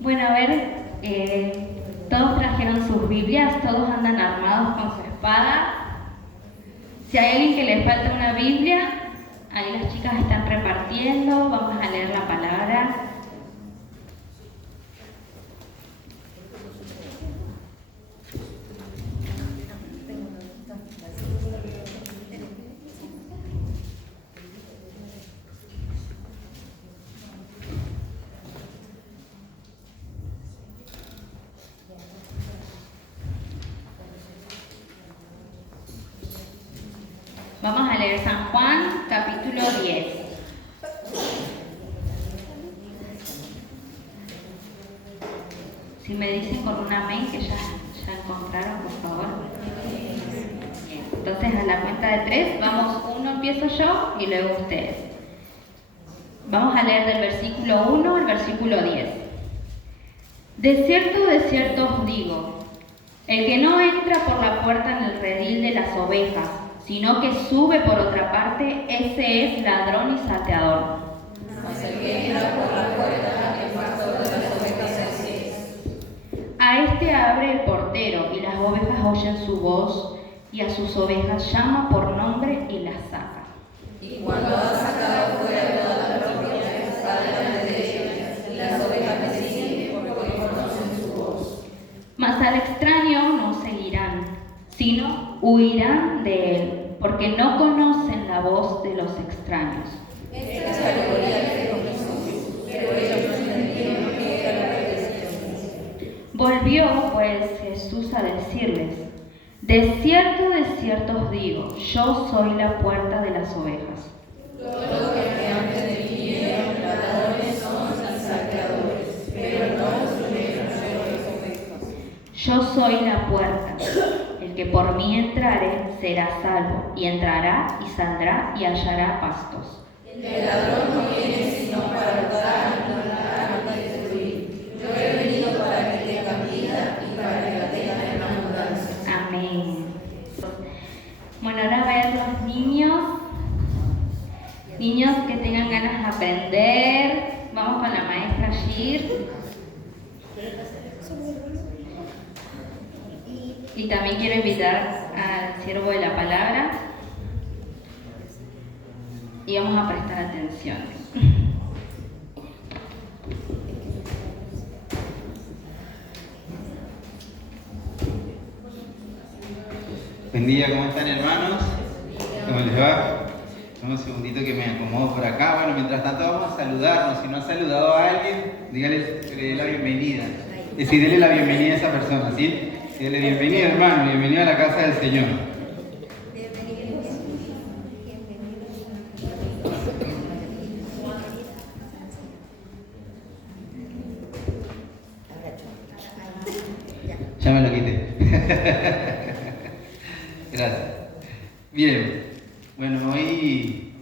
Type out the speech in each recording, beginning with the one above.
Bueno, a ver, todos trajeron sus Biblias, todos andan armados con su espada. Si hay alguien que le falta una Biblia, ahí las chicas están repartiendo, vamos a leer la palabra. Vamos a leer San Juan, capítulo 10. Si me dicen con un amén que ya encontraron, por favor. Bien. Entonces a la cuenta de 3, vamos, uno empiezo yo y luego ustedes. Vamos a leer del versículo 1 al versículo 10. De cierto os digo, el que no entra por la puerta en el redil de las ovejas, sino que sube por otra parte, ese es ladrón y saqueador. Mas el que entra por la puerta, el pastor de las ovejas es. A este abre el portero, y las ovejas oyen su voz, y a sus ovejas llama por nombre y las saca. Y cuando ha sacado fuera toda la propia, está delante de ellas, y las ovejas le siguen porque conocen su voz. Mas al extraño no seguirán, sino huirán de él, porque no conocen la voz de los extraños. Esta es la gloria de Jesús, pero ellos no entendieron que era la predestinación. Volvió pues Jesús a decirles, de cierto os digo, yo soy la puerta de las ovejas. Todos los que antes de mí vinieron, ladrones son y saqueadores, pero no los primeros son las ovejas. Yo soy la puerta. El que por mí entrare será salvo, y entrará y saldrá y hallará pastos. El ladrón no viene sino para hurtar, matar y destruir. Yo he venido para que tengan vida y para que la tengan en abundancia. Amén. Bueno, ahora va a ver los niños que tengan ganas de aprender. Vamos con la maestra Gir. Y también quiero invitar al siervo de la palabra. Y vamos a prestar atención. Buen día, ¿cómo están, hermanos? ¿Cómo les va? Un segundito que me acomodo por acá. Bueno, mientras tanto vamos a saludarnos. Si no ha saludado a alguien, dígale que le dé la bienvenida. Es decir, dele la bienvenida a esa persona, ¿sí? Dile bienvenido, hermano, bienvenido a la casa del Señor. Ya me lo quité. Gracias. Bien. Bueno, hoy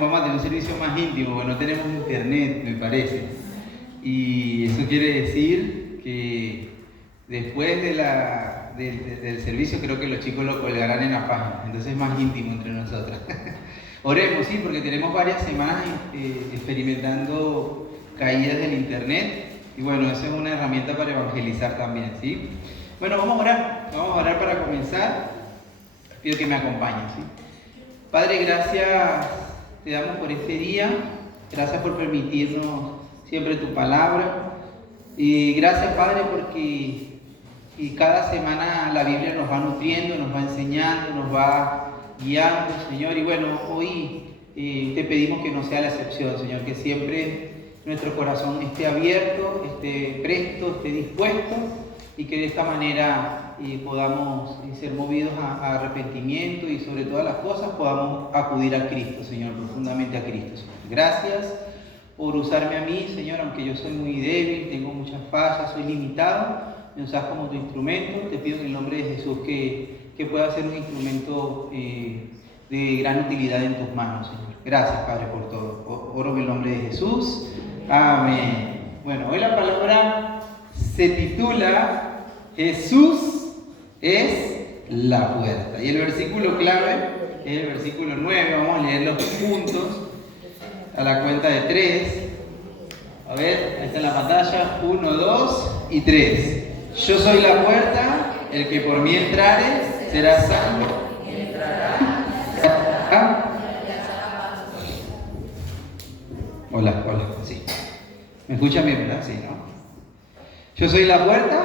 vamos a tener un servicio más íntimo, porque no tenemos internet, me parece. Y eso quiere decir que después del servicio creo que los chicos lo colgarán en la página. Entonces es más íntimo entre nosotros. Oremos, sí, porque tenemos varias semanas experimentando caídas del internet. Y bueno, eso es una herramienta para evangelizar también, ¿sí? Bueno, vamos a orar para comenzar. Pido que me acompañen, ¿sí? Padre, gracias te damos por este día. Gracias por permitirnos siempre tu palabra. Y gracias, Padre, porque cada semana la Biblia nos va nutriendo, nos va enseñando, nos va guiando, Señor. Y bueno, hoy te pedimos que no sea la excepción, Señor, que siempre nuestro corazón esté abierto, esté presto, esté dispuesto, y que de esta manera podamos ser movidos a arrepentimiento y sobre todas las cosas podamos acudir a Cristo, Señor, profundamente a Cristo, Señor. Gracias por usarme a mí, Señor, aunque yo soy muy débil, tengo muchas fallas, soy limitado, me usas como tu instrumento. Te pido en el nombre de Jesús que pueda ser un instrumento de gran utilidad en tus manos, Señor. Gracias, Padre, por todo. Oro en el nombre de Jesús. Amén. Bueno, hoy la palabra se titula Jesús es la puerta. Y el versículo clave es el versículo 9. Vamos a leer los puntos a la cuenta de 3. A ver, ahí está en la pantalla. 1, 2 y 3. Yo soy la puerta, el que por mí entrare será salvo. ¿Ah? Hola, sí. ¿Me escuchan bien, verdad? Sí, ¿no? Yo soy la puerta,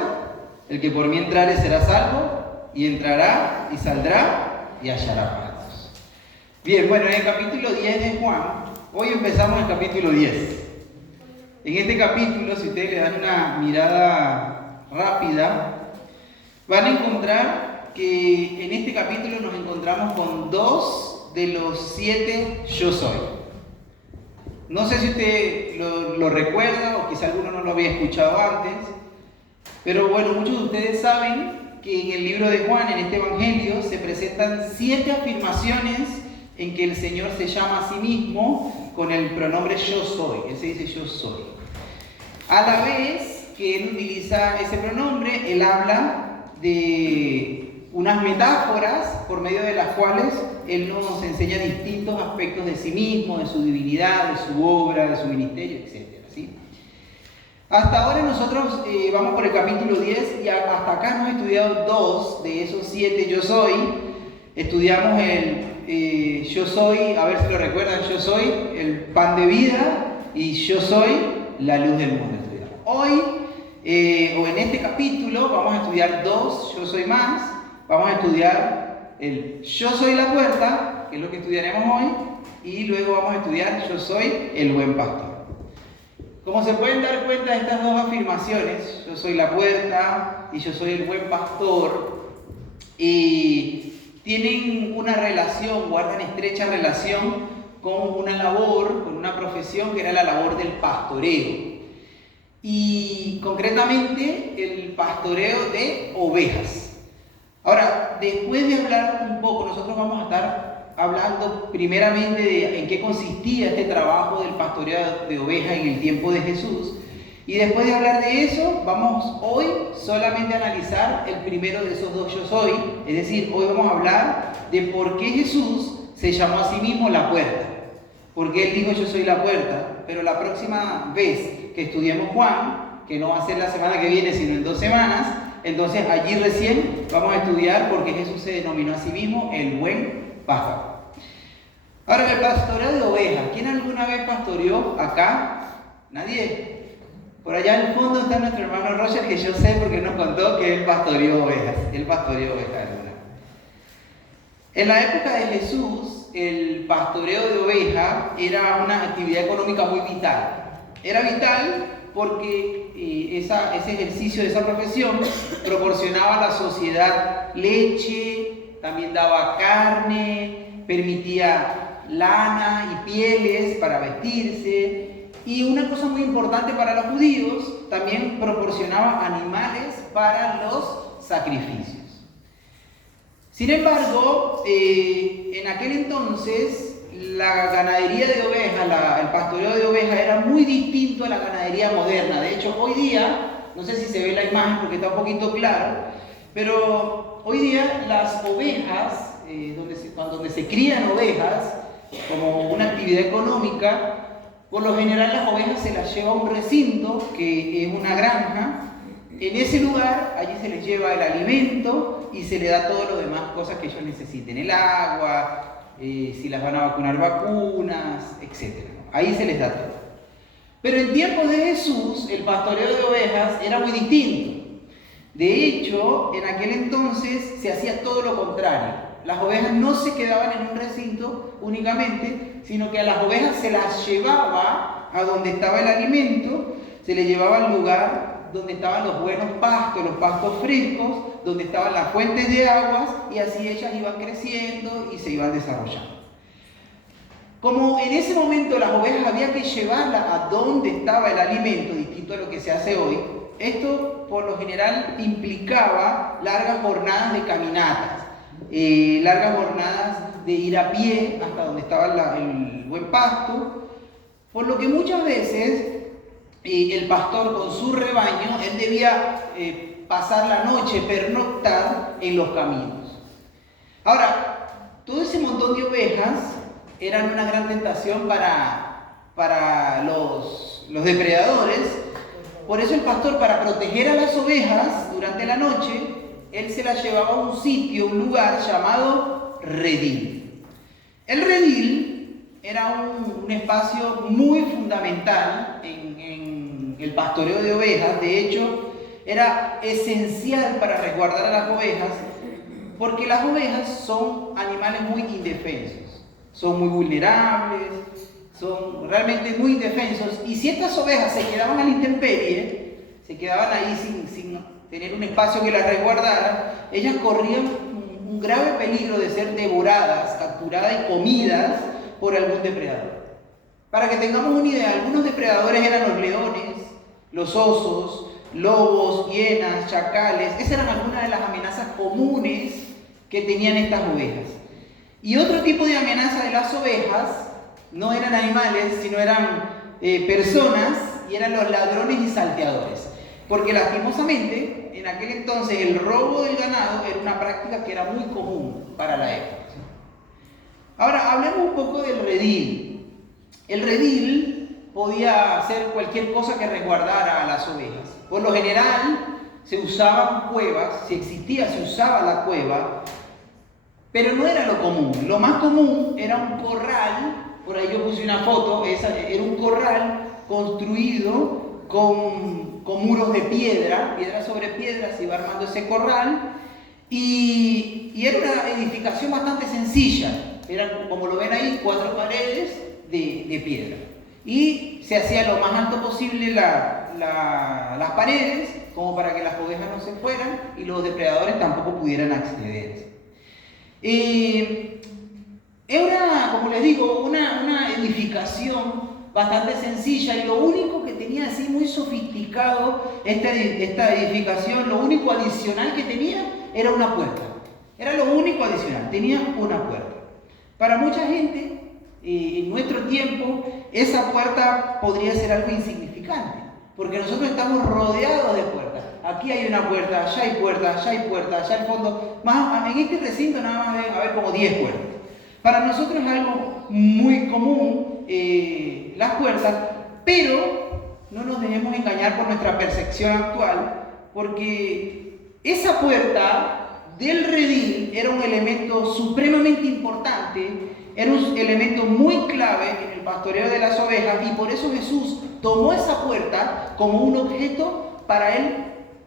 el que por mí entrare será salvo, y entrará y saldrá y hallará pastos. Bien, bueno, en el capítulo 10 de Juan, hoy empezamos el capítulo 10. En este capítulo, si ustedes le dan una mirada rápida, van a encontrar que en este capítulo nos encontramos con 2 de los 7 yo soy. No sé si usted lo recuerda o quizá alguno no lo había escuchado antes, pero bueno, muchos de ustedes saben que en el libro de Juan, en este evangelio, se presentan 7 afirmaciones en que el Señor se llama a sí mismo con el pronombre yo soy. Él se dice yo soy. A la vez que Él utiliza ese pronombre, Él habla de unas metáforas por medio de las cuales Él nos enseña distintos aspectos de sí mismo, de su divinidad, de su obra, de su ministerio, etc. ¿Sí? Hasta ahora nosotros vamos por el capítulo 10 y hasta acá hemos estudiado 2 de esos 7 yo soy. Estudiamos el yo soy, a ver si lo recuerdan, yo soy el pan de vida y yo soy la luz del mundo. Hoy, o en este capítulo, vamos a estudiar 2 yo soy más. Vamos a estudiar el yo soy la puerta, que es lo que estudiaremos hoy, y luego vamos a estudiar yo soy el buen pastor. Como se pueden dar cuenta de estas 2 afirmaciones, yo soy la puerta y yo soy el buen pastor, y tienen una relación, guardan estrecha relación con una labor, con una profesión que era la labor del pastoreo. Y concretamente el pastoreo de ovejas. Ahora, después de hablar un poco, nosotros vamos a estar hablando primeramente de en qué consistía este trabajo del pastoreo de ovejas en el tiempo de Jesús. Y después de hablar de eso, vamos hoy solamente a analizar el primero de esos 2 yo soy. Es decir, hoy vamos a hablar de por qué Jesús se llamó a sí mismo la puerta. Porque Él dijo yo soy la puerta. Pero la próxima vez que estudiemos Juan, que no va a ser la semana que viene, sino en 2 semanas, entonces allí recién vamos a estudiar por qué Jesús se denominó a sí mismo el buen pastor. Ahora, el pastoreo de ovejas. ¿Quién alguna vez pastoreó acá? ¿Nadie? Por allá en el fondo está nuestro hermano Roger, que yo sé porque nos contó que él pastoreó ovejas. Él pastoreó ovejas. En la época de Jesús, el pastoreo de ovejas era una actividad económica muy vital. Era vital porque ese ejercicio de esa profesión proporcionaba a la sociedad leche, también daba carne, permitía lana y pieles para vestirse. Y una cosa muy importante para los judíos, también proporcionaba animales para los sacrificios. Sin embargo, en aquel entonces la ganadería de ovejas, el pastoreo de ovejas era muy distinto a la ganadería moderna. De hecho, hoy día, no sé si se ve la imagen porque está un poquito claro, pero hoy día las ovejas, donde se crían ovejas como una actividad económica, por lo general las ovejas se las lleva a un recinto que es una granja. En ese lugar, allí se les lleva el alimento y se les da todo lo demás cosas que ellos necesiten, el agua, si las van a vacunar, vacunas, etc. Ahí se les da todo. Pero en tiempos de Jesús, el pastoreo de ovejas era muy distinto. De hecho, en aquel entonces se hacía todo lo contrario. Las ovejas no se quedaban en un recinto únicamente, sino que a las ovejas se las llevaba a donde estaba el alimento, se les llevaba al lugar donde estaban los buenos pastos, los pastos frescos, donde estaban las fuentes de aguas, y así ellas iban creciendo y se iban desarrollando. Como en ese momento las ovejas había que llevarlas a donde estaba el alimento, distinto a lo que se hace hoy, esto por lo general implicaba largas jornadas de caminatas, largas jornadas de ir a pie hasta donde estaba el buen pasto, por lo que muchas veces el pastor con su rebaño, él debía pasar la noche, pernoctar en los caminos. Ahora, todo ese montón de ovejas eran una gran tentación para para los depredadores. Por eso el pastor, para proteger a las ovejas durante la noche, él se las llevaba a un sitio, un lugar llamado redil. El redil era un espacio muy fundamental en el pastoreo de ovejas. De hecho, era esencial para resguardar a las ovejas, porque las ovejas son animales muy indefensos, son muy vulnerables, son realmente muy indefensos, y si estas ovejas se quedaban a la intemperie, se quedaban ahí sin tener un espacio que las resguardara, ellas corrían un grave peligro de ser devoradas, capturadas y comidas por algún depredador. Para que tengamos una idea, algunos depredadores eran los leones, los osos, lobos, hienas, chacales. Esas eran algunas de las amenazas comunes que tenían estas ovejas. Y otro tipo de amenaza de las ovejas no eran animales, sino eran personas, y eran los ladrones y salteadores. Porque lastimosamente, en aquel entonces, el robo del ganado era una práctica que era muy común para la época. Ahora, hablemos un poco del redil. El redil podía ser cualquier cosa que resguardara a las ovejas. Por lo general, se usaban cuevas, si existía, se usaba la cueva, pero no era lo común. Lo más común era un corral. Por ahí yo puse una foto, era un corral construido con muros de piedra sobre piedra, se iba armando ese corral, y era una edificación bastante sencilla. Eran, como lo ven ahí, 4 paredes de piedra. Y se hacía lo más alto posible las paredes, como para que las ovejas no se fueran y los depredadores tampoco pudieran acceder. Era, como les digo, una edificación bastante sencilla, y lo único que tenía así muy sofisticado esta edificación, lo único adicional que tenía era una puerta. Era lo único adicional, tenía una puerta. Para mucha gente, en nuestro tiempo, esa puerta podría ser algo insignificante, porque nosotros estamos rodeados de puertas. Aquí hay una puerta, allá hay puertas, allá hay puertas, allá al fondo. En este recinto nada más deben haber como 10 puertas. Para nosotros es algo muy común las puertas, pero no nos dejemos engañar por nuestra percepción actual, porque esa puerta del redil era un elemento supremamente importante, era un elemento muy clave en el pastoreo de las ovejas, y por eso Jesús tomó esa puerta como un objeto para él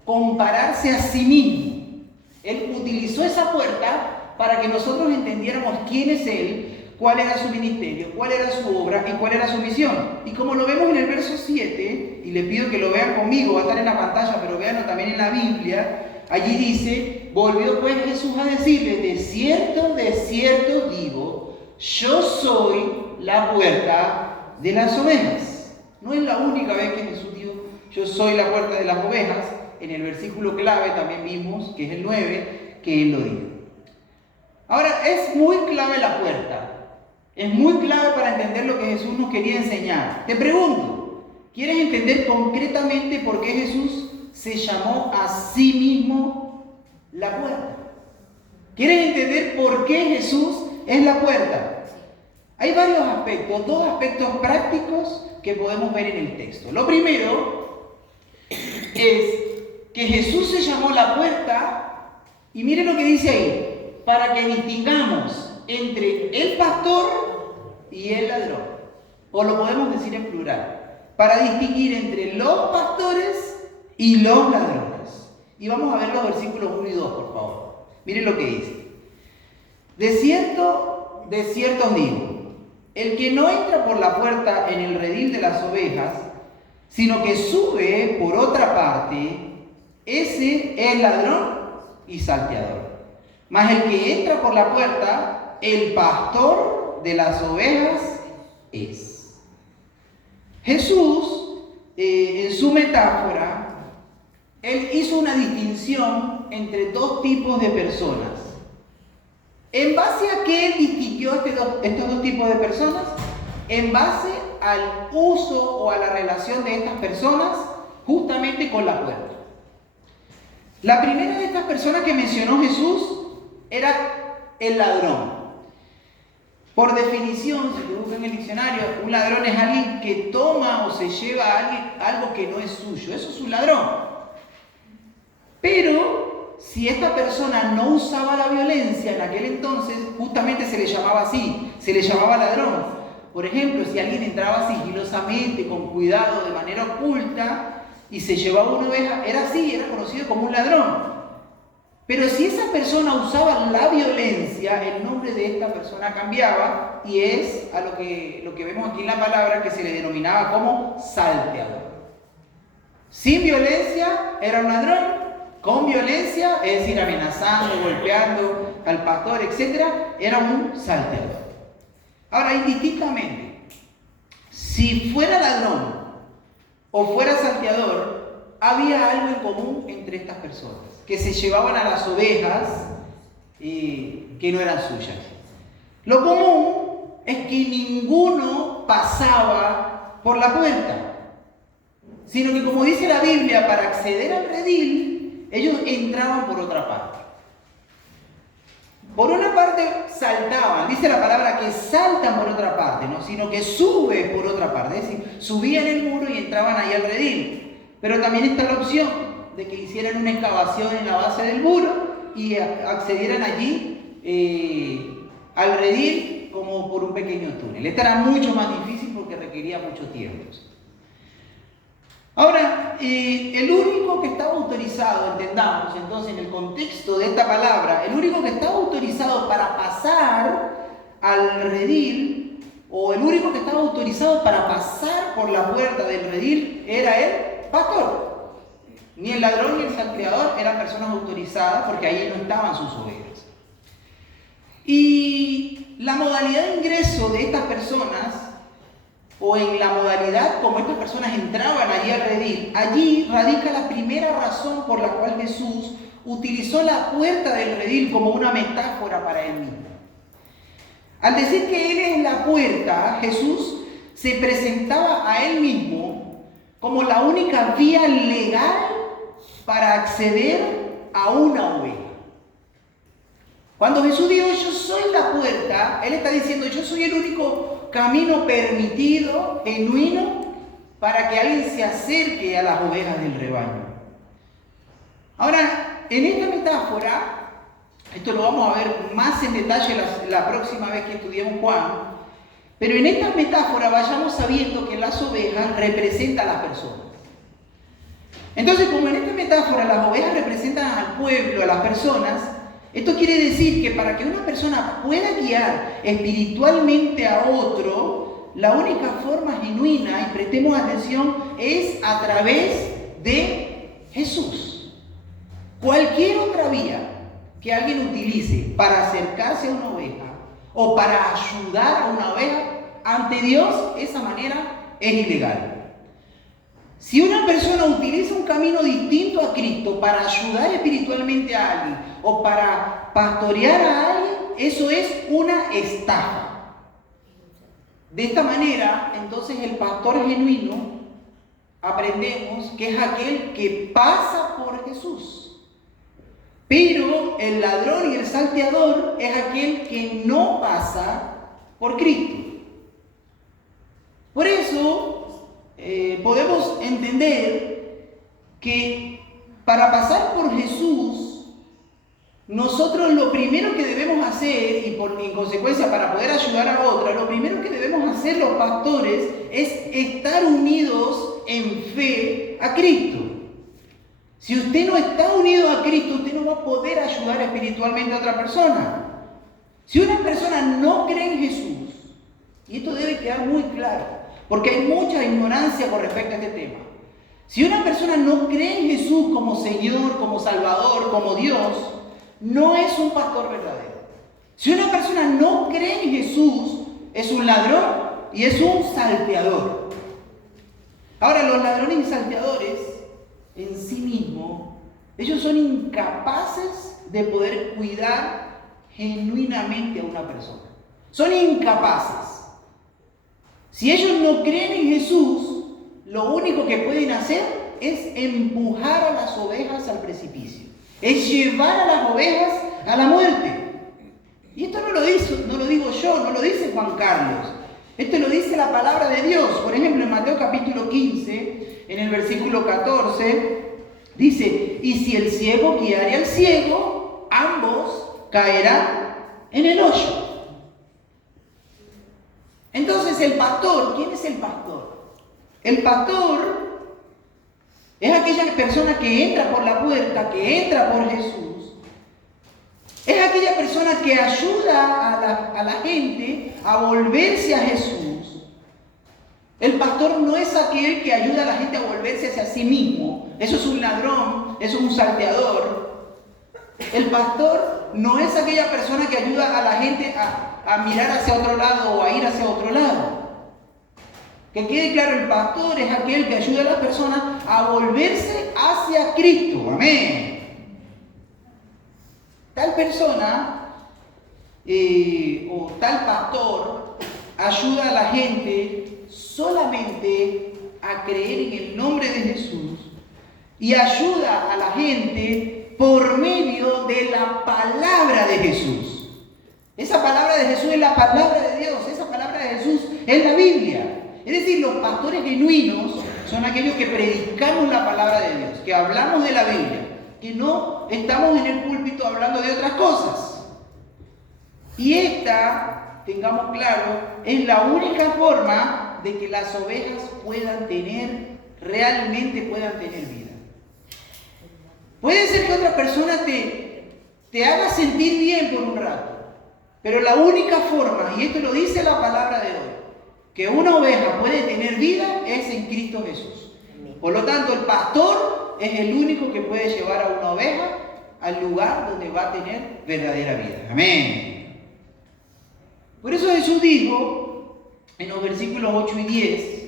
compararse a sí mismo. Él utilizó esa puerta para que nosotros entendiéramos quién es Él, cuál era su ministerio, cuál era su obra y cuál era su misión. Y como lo vemos en el verso 7, y les pido que lo vean conmigo, va a estar en la pantalla, pero véanlo también en la Biblia, allí dice: volvió pues Jesús a decirle, de cierto digo, yo soy la puerta de las ovejas. No es la única vez que Jesús dijo, yo soy la puerta de las ovejas. En el versículo clave también vimos, que es el 9, que Él lo dijo. Ahora, es muy clave la puerta. Es muy clave para entender lo que Jesús nos quería enseñar. Te pregunto, ¿quieres entender concretamente por qué Jesús se llamó a sí mismo la puerta? ¿Quieres entender por qué Jesús es la puerta? Hay varios aspectos, 2 aspectos prácticos que podemos ver en el texto. Lo primero es que Jesús se llamó la puerta, y miren lo que dice ahí: para que distingamos entre el pastor y el ladrón. O lo podemos decir en plural, para distinguir entre los pastores y los ladrones. Y vamos a ver los versículos 1 y 2, por favor. Miren lo que dice: de cierto os digo, el que no entra por la puerta en el redil de las ovejas, sino que sube por otra parte, ese es ladrón y salteador. Mas el que entra por la puerta, el pastor de las ovejas es. Jesús, en su metáfora, él hizo una distinción entre 2 tipos de personas. ¿En base a qué él distinguió estos 2 tipos de personas? En base al uso o a la relación de estas personas justamente con la puerta. La primera de estas personas que mencionó Jesús era el ladrón. Por definición, si te buscan en el diccionario, un ladrón es alguien que toma o se lleva a alguien algo que no es suyo. Eso es un ladrón. Pero si esta persona no usaba la violencia en aquel entonces, justamente se le llamaba así, se le llamaba ladrón. Por ejemplo, si alguien entraba sigilosamente, con cuidado, de manera oculta, y se llevaba una oveja, era así, era conocido como un ladrón. Pero si esa persona usaba la violencia, el nombre de esta persona cambiaba y es a lo que vemos aquí en la palabra que se le denominaba como salteador. Sin violencia era un ladrón, con violencia, es decir, amenazando, golpeando al pastor, etc., era un salteador. Ahora, indistintamente, si fuera ladrón o fuera salteador, había algo en común entre estas personas, que se llevaban a las ovejas que no eran suyas. Lo común es que ninguno pasaba por la puerta, sino que, como dice la Biblia, para acceder al redil, ellos entraban por otra parte. Por una parte saltaban, dice la palabra que saltan por otra parte, no, sino que suben por otra parte, es decir, subían el muro y entraban ahí al redil. Pero también está la opción de que hicieran una excavación en la base del muro y accedieran allí al redil como por un pequeño túnel. Esta era mucho más difícil porque requería mucho tiempo. Ahora, el único que estaba autorizado, entendamos entonces en el contexto de esta palabra, el único que estaba autorizado para pasar al redil, o el único que estaba autorizado para pasar por la puerta del redil, era el pastor. Ni el ladrón ni el salteador eran personas autorizadas porque ahí no estaban sus ovejas. Y la modalidad de ingreso de estas personas, o en la modalidad como estas personas entraban allí al redil, allí radica la primera razón por la cual Jesús utilizó la puerta del redil como una metáfora para él mismo. Al decir que Él es la puerta, Jesús se presentaba a Él mismo como la única vía legal para acceder a una oveja. Cuando Jesús dijo, yo soy la puerta, Él está diciendo, yo soy el único camino permitido, genuino, para que alguien se acerque a las ovejas del rebaño. Ahora, en esta metáfora, esto lo vamos a ver más en detalle la próxima vez que estudiemos Juan, pero en esta metáfora vayamos sabiendo que las ovejas representan a las personas. Entonces, como en esta metáfora las ovejas representan al pueblo, a las personas, esto quiere decir que para que una persona pueda guiar espiritualmente a otro, la única forma genuina, y prestemos atención, es a través de Jesús. Cualquier otra vía que alguien utilice para acercarse a una oveja o para ayudar a una oveja, ante Dios esa manera es ilegal. Si una persona utiliza un camino distinto a Cristo para ayudar espiritualmente a alguien o para pastorear a alguien, eso es una estafa. De esta manera, entonces el pastor genuino, aprendemos que es aquel que pasa por Jesús. Pero el ladrón y el salteador es aquel que no pasa por Cristo. Por eso, podemos entender que para pasar por Jesús, nosotros lo primero que debemos hacer, y en consecuencia para poder ayudar a otros, lo primero que debemos hacer los pastores es estar unidos en fe a Cristo. Si usted no está unido a Cristo, usted no va a poder ayudar espiritualmente a otra persona. Si una persona no cree en Jesús, y esto debe quedar muy claro, porque hay mucha ignorancia con respecto a este tema. Si una persona no cree en Jesús como Señor, como Salvador, como Dios, no es un pastor verdadero. Si una persona no cree en Jesús, es un ladrón y es un salteador. Ahora, los ladrones y salteadores en sí mismos, ellos son incapaces de poder cuidar genuinamente a una persona. Son incapaces. Si ellos no creen en Jesús, lo único que pueden hacer es empujar a las ovejas al precipicio. Es llevar a las ovejas a la muerte. Y esto no no lo digo yo, no lo dice Juan Carlos. Esto lo dice la palabra de Dios. Por ejemplo, en Mateo capítulo 15, en el versículo 14, dice, y si el ciego guiare al ciego, ambos caerán en el hoyo. Entonces el pastor, ¿quién es el pastor? El pastor es aquella persona que entra por la puerta, que entra por Jesús. Es aquella persona que ayuda a la gente a volverse a Jesús. El pastor no es aquel que ayuda a la gente a volverse hacia sí mismo. Eso es un ladrón, eso es un salteador. El pastor no es aquella persona que ayuda a la gente a mirar hacia otro lado o a ir hacia otro lado. Que quede claro, el pastor es aquel que ayuda a las personas a volverse hacia Cristo. Amén. Tal persona o tal pastor ayuda a la gente solamente a creer en el nombre de Jesús y ayuda a la gente por medio de la palabra de Jesús. Esa palabra de Jesús es la palabra de Dios, esa palabra de Jesús es la Biblia. Es decir, los pastores genuinos son aquellos que predicamos la palabra de Dios, que hablamos de la Biblia, que no estamos en el púlpito hablando de otras cosas. Y esta, tengamos claro, es la única forma de que las ovejas realmente puedan tener vida. Puede ser que otra persona te haga sentir bien por un rato, pero la única forma, y esto lo dice la palabra de hoy, que una oveja puede tener vida es en Cristo Jesús. Por lo tanto, el pastor es el único que puede llevar a una oveja al lugar donde va a tener verdadera vida. Amén. Por eso Jesús dijo en los versículos 8 y 10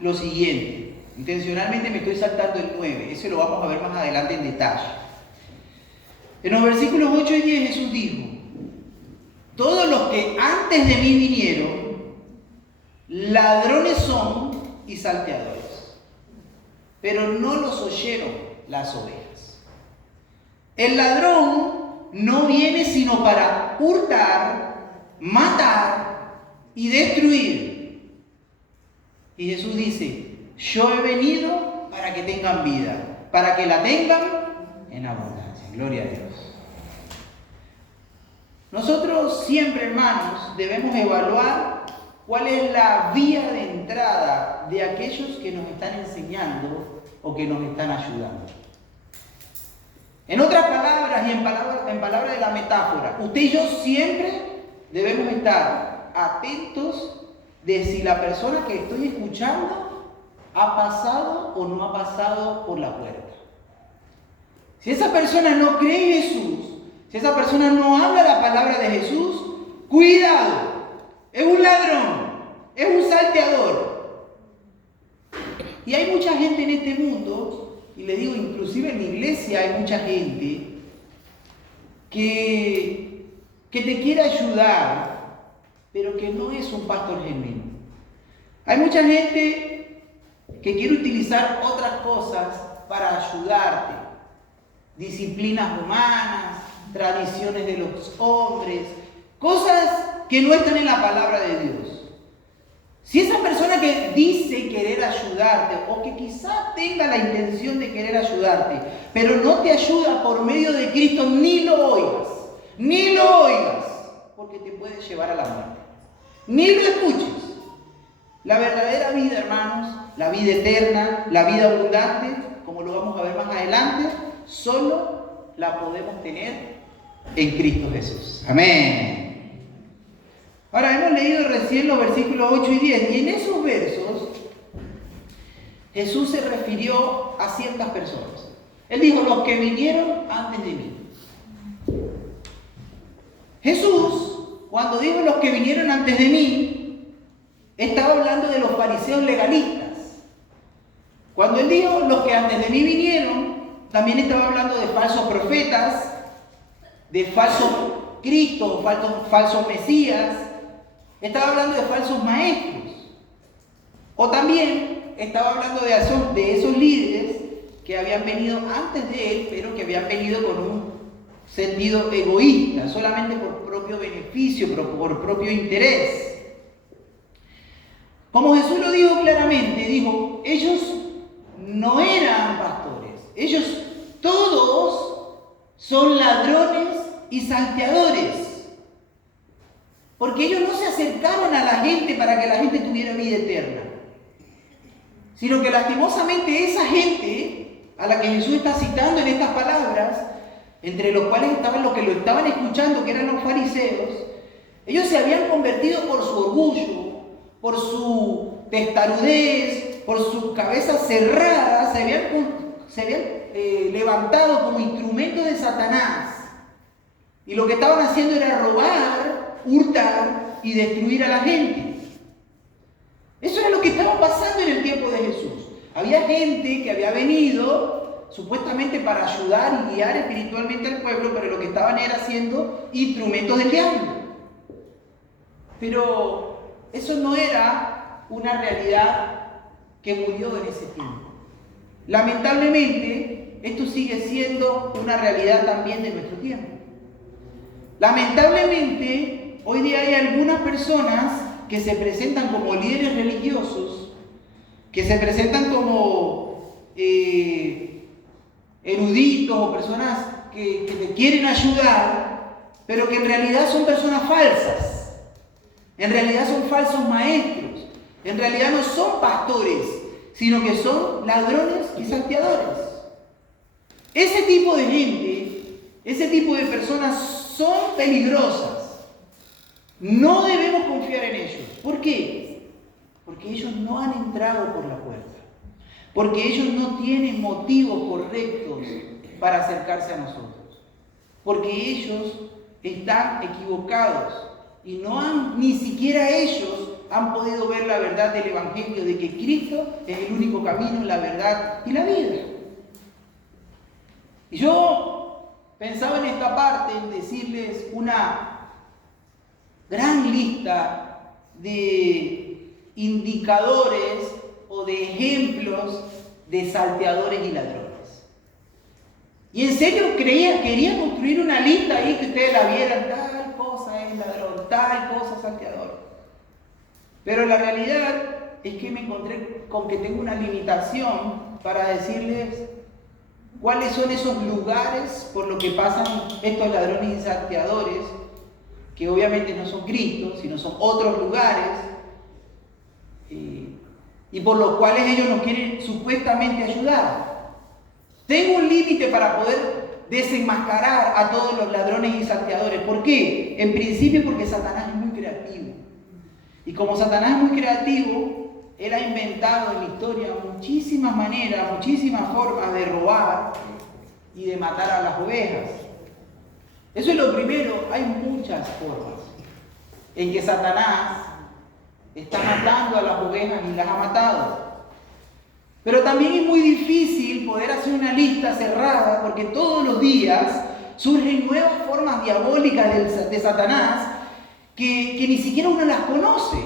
lo siguiente. Intencionalmente me estoy saltando el 9, eso lo vamos a ver más adelante en detalle. En los versículos 8 y 10 Jesús dijo, todos los que antes de mí vinieron, ladrones son y salteadores, pero no los oyeron las ovejas. El ladrón no viene sino para hurtar, matar y destruir. Y Jesús dice, yo he venido para que tengan vida, para que la tengan en abundancia. Gloria a Dios. Nosotros siempre, hermanos, debemos evaluar cuál es la vía de entrada de aquellos que nos están enseñando o que nos están ayudando. En otras palabras y en palabras de la metáfora, usted y yo siempre debemos estar atentos de si la persona que estoy escuchando ha pasado o no ha pasado por la puerta. Si esa persona no cree en Jesús, si esa persona no habla la palabra de Jesús, cuidado, es un ladrón, es un salteador. Y hay mucha gente en este mundo, y le digo, inclusive en la iglesia hay mucha gente que te quiere ayudar, pero que no es un pastor genuino. Hay mucha gente que quiere utilizar otras cosas para ayudarte. Disciplinas humanas, tradiciones de los hombres, cosas que no están en la palabra de Dios. Si esa persona que dice querer ayudarte, o que quizá tenga la intención de querer ayudarte, pero no te ayuda por medio de Cristo, ni lo oigas, porque te puede llevar a la muerte. Ni lo escuches. La verdadera vida, hermanos, la vida eterna, la vida abundante, como lo vamos a ver más adelante, solo la podemos tener en Cristo Jesús. Amén. Ahora, hemos leído recién los versículos 8 y 10, y en esos versos Jesús se refirió a ciertas personas. Él dijo, los que vinieron antes de mí. Jesús, cuando dijo los que vinieron antes de mí, estaba hablando de los fariseos legalistas. Cuando él dijo los que antes de mí vinieron, también estaba hablando de falsos profetas, de falsos Cristos, falsos Mesías. Estaba hablando de falsos maestros. O también estaba hablando de esos líderes que habían venido antes de él, pero que habían venido con un sentido egoísta, solamente por propio beneficio, por propio interés. Como Jesús lo dijo claramente, dijo, ellos no eran pastores, ellos todos son ladrones y salteadores, porque ellos no se acercaron a la gente para que la gente tuviera vida eterna, sino que lastimosamente esa gente a la que Jesús está citando en estas palabras, entre los cuales estaban los que lo estaban escuchando, que eran los fariseos, ellos se habían convertido por su orgullo, por su testarudez, por su cabeza cerrada, se habían levantado como instrumentos de Satanás. Y lo que estaban haciendo era robar, hurtar y destruir a la gente. Eso era lo que estaba pasando en el tiempo de Jesús. Había gente que había venido supuestamente para ayudar y guiar espiritualmente al pueblo, pero lo que estaban era siendo instrumentos del diablo. Pero eso no era una realidad que murió en ese tiempo. Lamentablemente, esto sigue siendo una realidad también de nuestro tiempo. Lamentablemente, hoy día hay algunas personas que se presentan como líderes religiosos, que se presentan como eruditos o personas que te quieren ayudar, pero que en realidad son personas falsas. En realidad son falsos maestros. En realidad no son pastores, sino que son ladrones y salteadores. Ese tipo de gente, ese tipo de personas son peligrosas. No debemos confiar en ellos. ¿Por qué? Porque ellos no han entrado por la puerta. Porque ellos no tienen motivos correctos para acercarse a nosotros. Porque ellos están equivocados. Y ni siquiera ellos han podido ver la verdad del Evangelio de que Cristo es el único camino, la verdad y la vida. Y yo pensaba en esta parte, en decirles una gran lista de indicadores o de ejemplos de salteadores y ladrones. Y en serio quería construir una lista ahí que ustedes la vieran, tal cosa es ladrón, tal cosa es salteador. Pero la realidad es que me encontré con que tengo una limitación para decirles cuáles son esos lugares por los que pasan estos ladrones y salteadores, que obviamente no son Cristo, sino son otros lugares, y por los cuales ellos nos quieren supuestamente ayudar. Tengo un límite para poder desenmascarar a todos los ladrones y salteadores. ¿Por qué? En principio porque Satanás es muy creativo. Y como Satanás es muy creativo, él ha inventado en la historia muchísimas maneras, muchísimas formas de robar y de matar a las ovejas. Eso es lo primero. Hay muchas formas en que Satanás está matando a las ovejas y las ha matado. Pero también es muy difícil poder hacer una lista cerrada porque todos los días surgen nuevas formas diabólicas de Satanás que ni siquiera uno las conoce.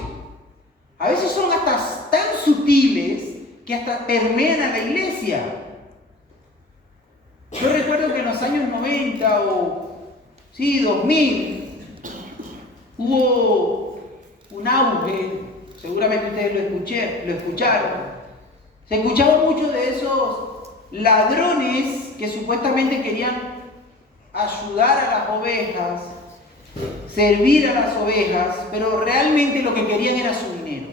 A veces son hasta tan sutiles que hasta permean a la iglesia. Yo recuerdo que en los años 90 2000 hubo un auge, seguramente ustedes lo escucharon. Se escuchaba mucho de esos ladrones que supuestamente querían ayudar a las ovejas, servir a las ovejas, pero realmente lo que querían era su dinero.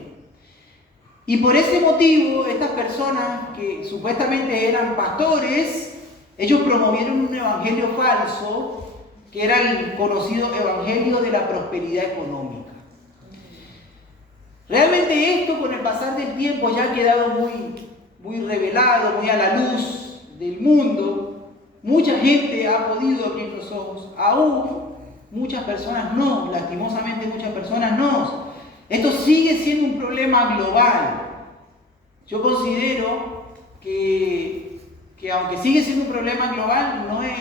Y por ese motivo, estas personas que supuestamente eran pastores, ellos promovieron un evangelio falso, que era el conocido evangelio de la prosperidad económica. Realmente esto con el pasar del tiempo ya ha quedado muy revelado, muy a la luz del mundo. Mucha gente ha podido abrir los ojos, aún muchas personas no, lastimosamente muchas personas no. Esto sigue siendo un problema global. Yo considero que aunque sigue siendo un problema global, no es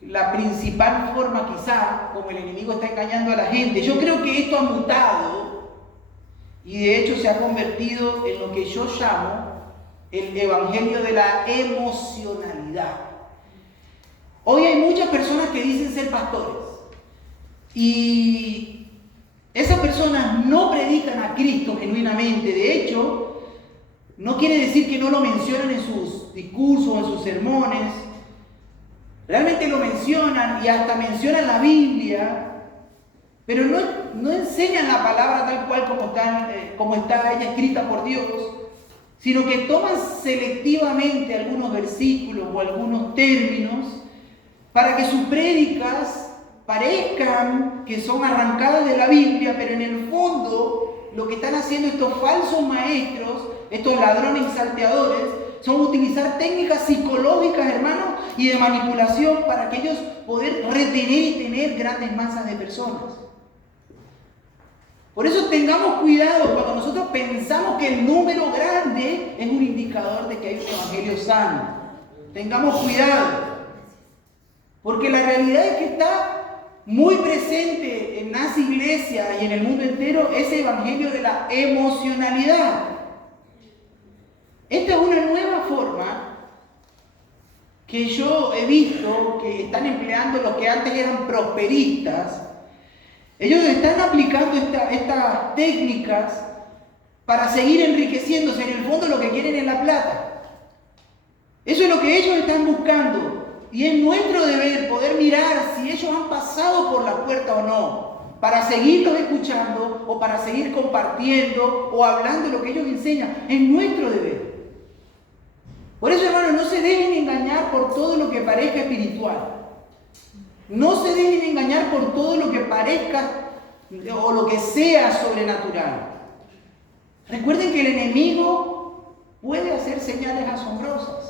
la principal forma quizá como el enemigo está engañando a la gente. Yo creo que esto ha mutado y de hecho se ha convertido en lo que yo llamo el evangelio de la emocionalidad. Hoy hay muchas personas que dicen ser pastores y esas personas no predican a Cristo genuinamente. De hecho, no quiere decir que no lo mencionen en sus discursos o en sus sermones. Realmente lo mencionan y hasta mencionan la Biblia, pero no enseñan la palabra tal cual como está ella escrita por Dios, sino que toman selectivamente algunos versículos o algunos términos para que sus prédicas parezcan que son arrancadas de la Biblia, pero en el fondo lo que están haciendo estos falsos maestros, estos ladrones y salteadores, son utilizar técnicas psicológicas, hermanos, y de manipulación para que ellos poder retener y tener grandes masas de personas. Por eso tengamos cuidado cuando nosotros pensamos que el número grande es un indicador de que hay un evangelio sano. Tengamos cuidado, porque la realidad es que está muy presente en las iglesias y en el mundo entero ese evangelio de la emocionalidad. Esta es una nueva forma que yo he visto que están empleando los que antes eran prosperistas. Ellos están aplicando estas técnicas para seguir enriqueciéndose. En el fondo lo que quieren es la plata. Eso es lo que ellos están buscando. Y es nuestro deber poder mirar si ellos han pasado por la puerta o no, para seguirlos escuchando o para seguir compartiendo o hablando de lo que ellos enseñan. Es nuestro deber. Por eso, hermanos, no se dejen engañar por todo lo que parezca espiritual. No se dejen engañar por todo lo que parezca o lo que sea sobrenatural. Recuerden que el enemigo puede hacer señales asombrosas.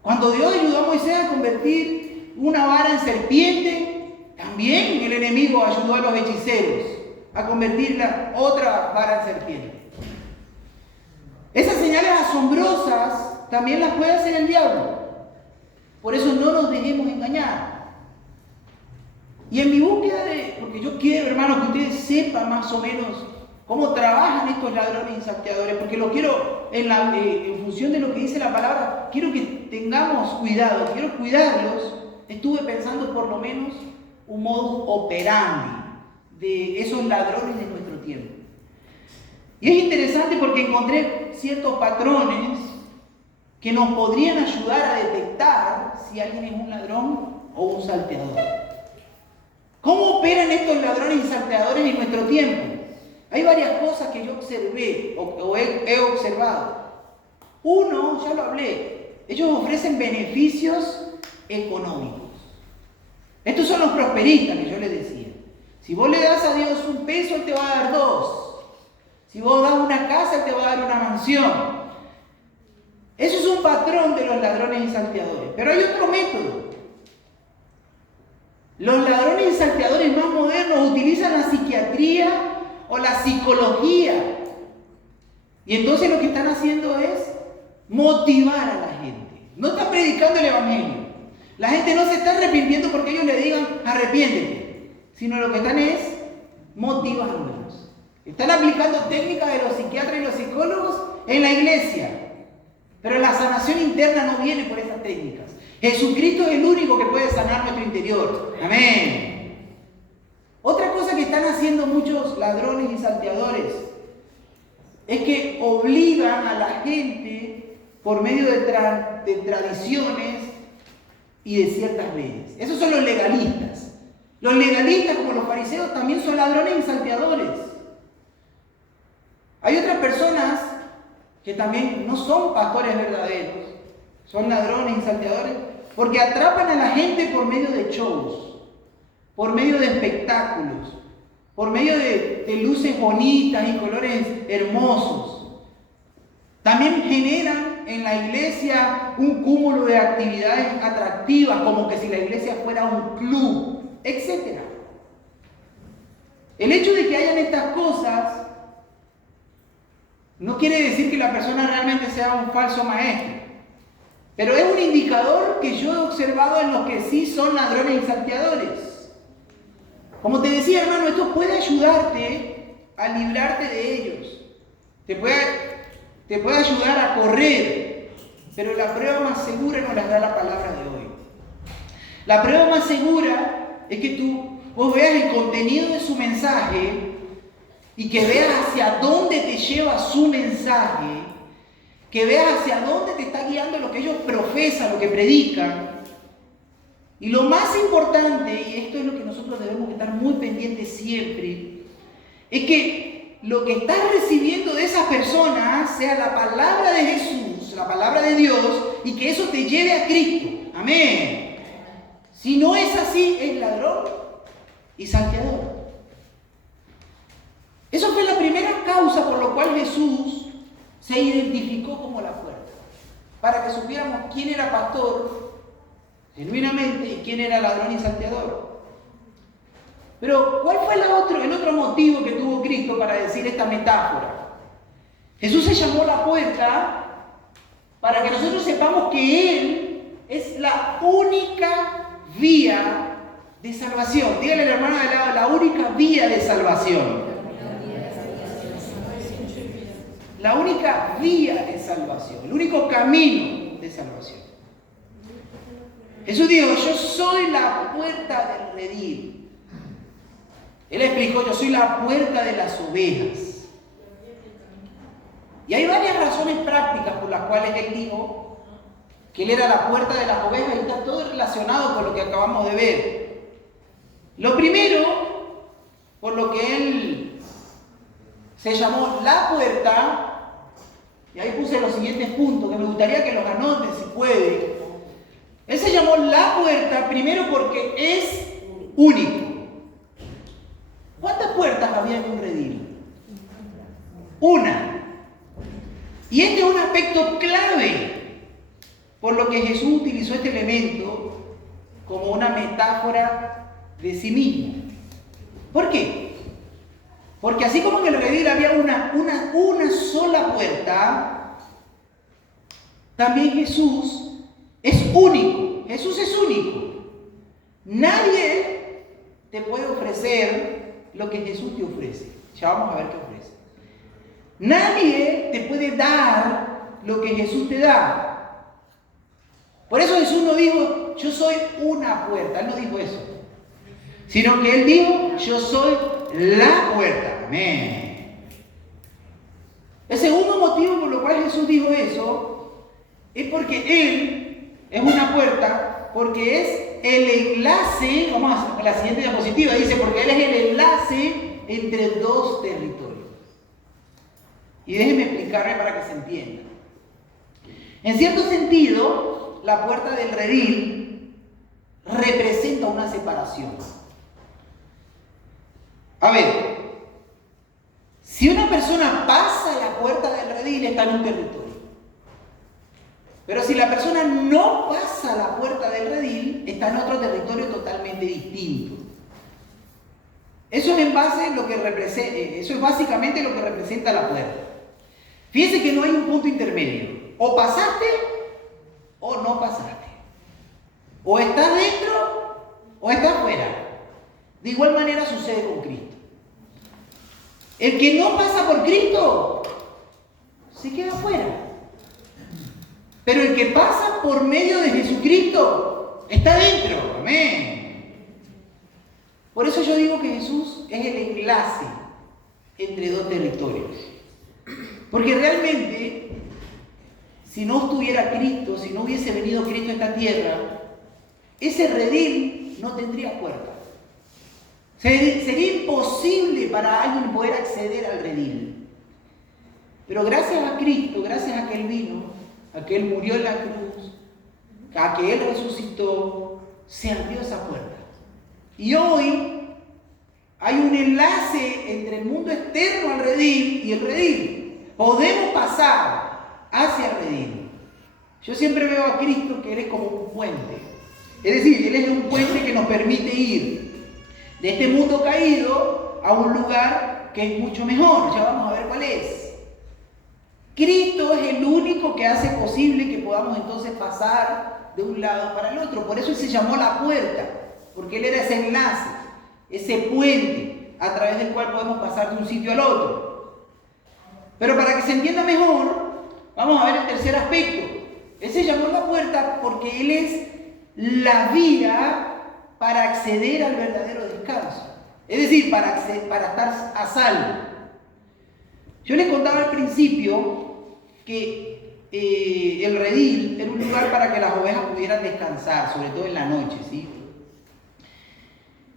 Cuando Dios ayudó a Moisés a convertir una vara en serpiente, también el enemigo ayudó a los hechiceros a convertir la otra vara en serpiente. Esas señales asombrosas también las puede hacer el diablo. Por eso no nos dejemos engañar. Y en mi búsqueda porque yo quiero, hermanos, que ustedes sepan más o menos cómo trabajan estos ladrones y salteadores, porque lo quiero, en función de lo que dice la palabra, quiero que tengamos cuidado, quiero cuidarlos. Estuve pensando por lo menos un modus operandi de esos ladrones de nuestro tiempo. Y es interesante porque encontré ciertos patrones que nos podrían ayudar a detectar si alguien es un ladrón o un salteador. ¿Cómo operan estos ladrones y salteadores en nuestro tiempo? Hay varias cosas que yo observé o he observado. Uno, ya lo hablé, ellos ofrecen beneficios económicos. Estos son los prosperistas que yo les decía. Si vos le das a Dios un peso, Él te va a dar dos. Si vos das una casa, Él te va a dar una mansión. Eso es un patrón de los ladrones y salteadores. Pero hay otro método. Los ladrones y salteadores más modernos utilizan la psiquiatría o la psicología. Y entonces lo que están haciendo es motivar a la gente. No están predicando el evangelio. La gente no se está arrepintiendo porque ellos le digan arrepiéntete, sino lo que están es motivándolos. Están aplicando técnicas de los psiquiatras y los psicólogos en la iglesia. Pero la sanación interna no viene por esas técnicas. Jesucristo es el único que puede sanar nuestro interior. Amén. Otra cosa que están haciendo muchos ladrones y salteadores es que obligan a la gente por medio de tradiciones y de ciertas leyes. Esos son los legalistas. Los legalistas, como los fariseos, también son ladrones y salteadores. Hay otras personas que también no son pastores verdaderos, son ladrones y salteadores, porque atrapan a la gente por medio de shows, por medio de espectáculos, por medio de luces bonitas y colores hermosos. También generan en la iglesia un cúmulo de actividades atractivas, como que si la iglesia fuera un club, etc. El hecho de que hayan estas cosas no quiere decir que la persona realmente sea un falso maestro, pero es un indicador que yo he observado en los que sí son ladrones y salteadores. Como te decía, hermano, esto puede ayudarte a librarte de ellos. Te puede ayudar a correr, pero la prueba más segura nos la da la palabra de hoy. La prueba más segura es que tú vos veas el contenido de su mensaje y que veas hacia dónde te lleva su mensaje, que veas hacia dónde te está guiando lo que ellos profesan, lo que predican. Y lo más importante, y esto es lo que nosotros debemos estar muy pendientes siempre, es que lo que estás recibiendo de esas personas sea la palabra de Jesús, la palabra de Dios, y que eso te lleve a Cristo. Amén. Si no es así, es ladrón y salteador. Eso fue la primera causa por la cual Jesús se identificó como la puerta, para que supiéramos quién era pastor genuinamente y quién era ladrón y salteador. Pero ¿cuál fue el otro motivo que tuvo Cristo para decir esta metáfora? Jesús se llamó la puerta para que nosotros sepamos que Él es la única vía de salvación. Dígale al hermano de lado, la única vía de salvación. La única vía de salvación, el único camino de salvación. Jesús dijo, yo soy la puerta del redil. Él explicó, yo soy la puerta de las ovejas. Y hay varias razones prácticas por las cuales Él dijo que Él era la puerta de las ovejas y está todo relacionado con lo que acabamos de ver. Lo primero, por lo que Él se llamó la puerta, y ahí puse los siguientes puntos, que me gustaría que los anoten si puede. Él se llamó la puerta primero porque es único. ¿Cuántas puertas había en un redil? Una. Y este es un aspecto clave, por lo que Jesús utilizó este elemento como una metáfora de sí mismo. ¿Por qué? Porque así como en el redil había una sola puerta, también Jesús es único. Jesús es único. Nadie te puede ofrecer lo que Jesús te ofrece. Ya vamos a ver qué ofrece. Nadie te puede dar lo que Jesús te da. Por eso Jesús no dijo, yo soy una puerta. Él no dijo eso. Sino que Él dijo, yo soy la puerta. Amén. El segundo motivo por lo cual Jesús dijo eso es porque Él es una puerta, porque es el enlace, vamos a la siguiente diapositiva, dice, porque Él es el enlace entre dos territorios. Y déjenme explicarme para que se entienda. En cierto sentido, la puerta del redil representa una separación. A ver, si una persona pasa la puerta del redil, está en un territorio. Pero si la persona no pasa la puerta del redil, está en otro territorio totalmente distinto. Eso es eso es básicamente lo que representa la puerta. Fíjense que no hay un punto intermedio. O pasaste o no pasaste. O estás dentro o estás fuera. De igual manera sucede con Cristo. El que no pasa por Cristo se queda fuera. Pero el que pasa por medio de Jesucristo está dentro. Amén. Por eso yo digo que Jesús es el enlace entre dos territorios. Porque realmente, si no estuviera Cristo, si no hubiese venido Cristo a esta tierra, ese redil no tendría puerta. Sería imposible para alguien poder acceder al redil. Pero gracias a Cristo, gracias a que Él vino, a que Él murió en la cruz, a que Él resucitó, se abrió esa puerta. Y hoy hay un enlace entre el mundo externo al redil y el redil. Podemos pasar hacia el redil. Yo siempre veo a Cristo que Él es como un puente. Es decir, Él es un puente que nos permite ir de este mundo caído a un lugar que es mucho mejor. Ya vamos a ver cuál es. Cristo es el único que hace posible que podamos entonces pasar de un lado para el otro. Por eso Él se llamó la puerta, porque Él era ese enlace, ese puente a través del cual podemos pasar de un sitio al otro. Pero para que se entienda mejor, vamos a ver el tercer aspecto. Él se llamó la puerta porque Él es la vía para acceder al verdadero descanso. Es decir, para estar a salvo. Yo les contaba al principio que el redil era un lugar para que las ovejas pudieran descansar, sobre todo en la noche, ¿sí?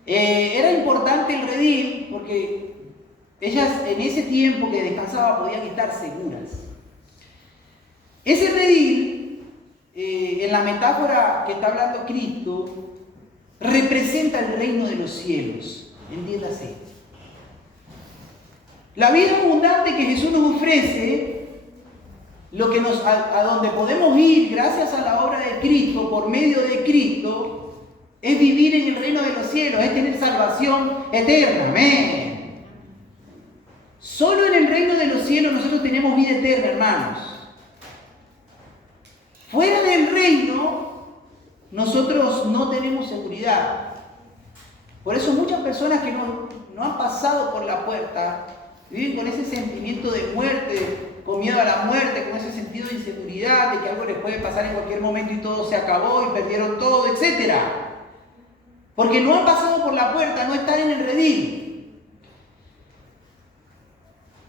Era importante el redil porque ellas en ese tiempo que descansaban podían estar seguras. Ese redil, en la metáfora que está hablando Cristo, representa el reino de los cielos. Entiéndase. La vida abundante que Jesús nos ofrece, a donde podemos ir gracias a la obra de Cristo, por medio de Cristo, es vivir en el reino de los cielos, es tener salvación eterna. Amén. Solo en el reino de los cielos nosotros tenemos vida eterna, hermanos. Fuera del reino, nosotros no tenemos seguridad. Por eso muchas personas que no han pasado por la puerta viven con ese sentimiento de muerte, con miedo a la muerte, con ese sentido de inseguridad, de que algo les puede pasar en cualquier momento y todo se acabó y perdieron todo, etc. Porque no han pasado por la puerta, no están en el redil.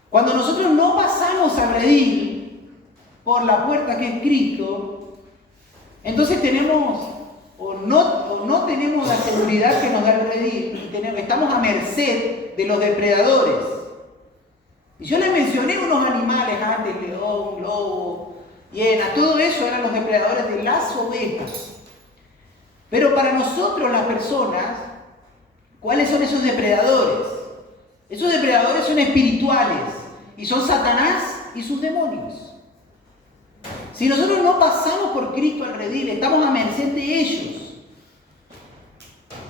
Cuando nosotros no pasamos al redil por la puerta que es Cristo, entonces tenemos o no tenemos la seguridad que nos da el redil y estamos a merced de los depredadores. Y yo les mencioné unos animales antes, león, lobo, hiena, todo eso eran los depredadores de las ovejas. Pero para nosotros las personas, ¿cuáles son esos depredadores? Esos depredadores son espirituales y son Satanás y sus demonios. Si nosotros no pasamos por Cristo al redil, estamos a merced de ellos.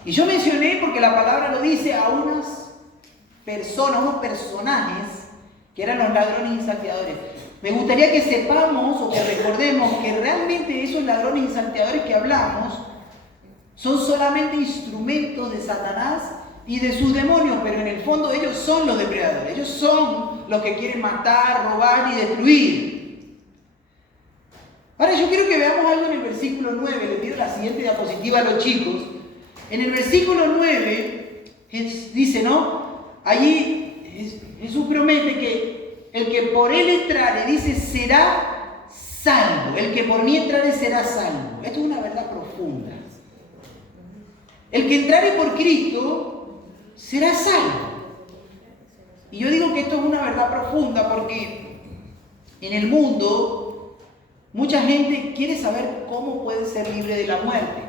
Y yo mencioné, porque la palabra lo dice, a unas personas, unos personajes que eran los ladrones y salteadores. Me gustaría que sepamos o que recordemos que realmente esos ladrones y salteadores que hablamos son solamente instrumentos de Satanás y de sus demonios, pero en el fondo ellos son los depredadores, ellos son los que quieren matar, robar y destruir. Ahora yo quiero que veamos algo en el versículo 9, le pido la siguiente diapositiva a los chicos. En el versículo 9 dice, ¿no? Allí Jesús promete que el que por él entrare, dice, será salvo. El que por mí entrare será salvo. Esto es una verdad profunda. El que entrare por Cristo será salvo. Y yo digo que esto es una verdad profunda porque en el mundo mucha gente quiere saber cómo puede ser libre de la muerte.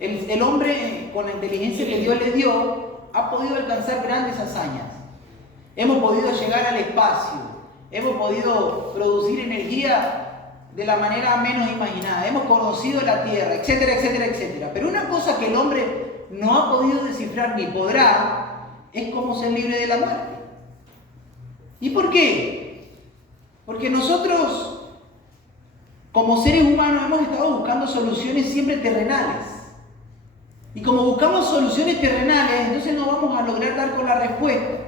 El hombre, con la inteligencia que Dios le dio, ha podido alcanzar grandes hazañas. Hemos podido llegar al espacio, hemos podido producir energía de la manera menos imaginada, hemos conocido la Tierra, etcétera, etcétera, etcétera. Pero una cosa que el hombre no ha podido descifrar ni podrá es cómo ser libre de la muerte. ¿Y por qué? Porque nosotros, como seres humanos, hemos estado buscando soluciones siempre terrenales. Y como buscamos soluciones terrenales, entonces no vamos a lograr dar con la respuesta.